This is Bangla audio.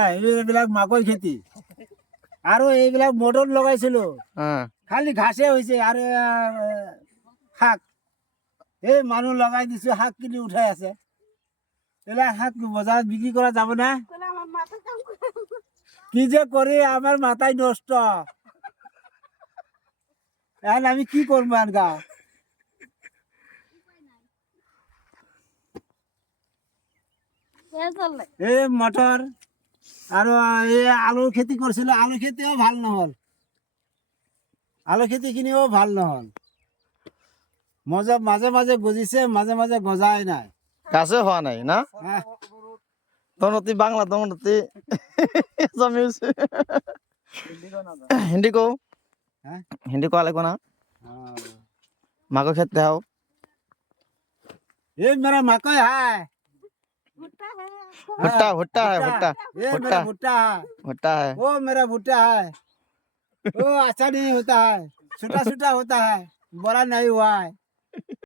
এইবিলাক মাকৈ খেতি আৰু এইবিলাক মটৰ লগাইছিলো খালি ঘাসে হৈছে আৰু শাক এই মানুহ লগাই দিছো শাক কিনি উঠাই আছে এইবিলাক শাক বজাৰত বিক্রি করা যাবে না কি যে করি আমার মাথায় নষ্ট এখন আমি কি করবো আনকা এই মটর আর এই আলুর খেতি করছিল আলু খেতেও ভাল নহল আলু খেতি খিনিও ভাল নহল মাঝে মাঝে মাঝে গজিছে মাঝে মাঝে গজাই নাই গাছে হওয়া নাই না তনতি বাংলা তনতি हिंदी को हिंदी को अलग बना माँ को खेते हो ये मेरा मकई है भुट्टा भुट्टा है भुट्टा ये मेरा भुट्टा है भुट्टा है वो मेरा भुट्टा है वो अच्छा नहीं होता है छोटा छोटा होता है बड़ा नहीं हुआ है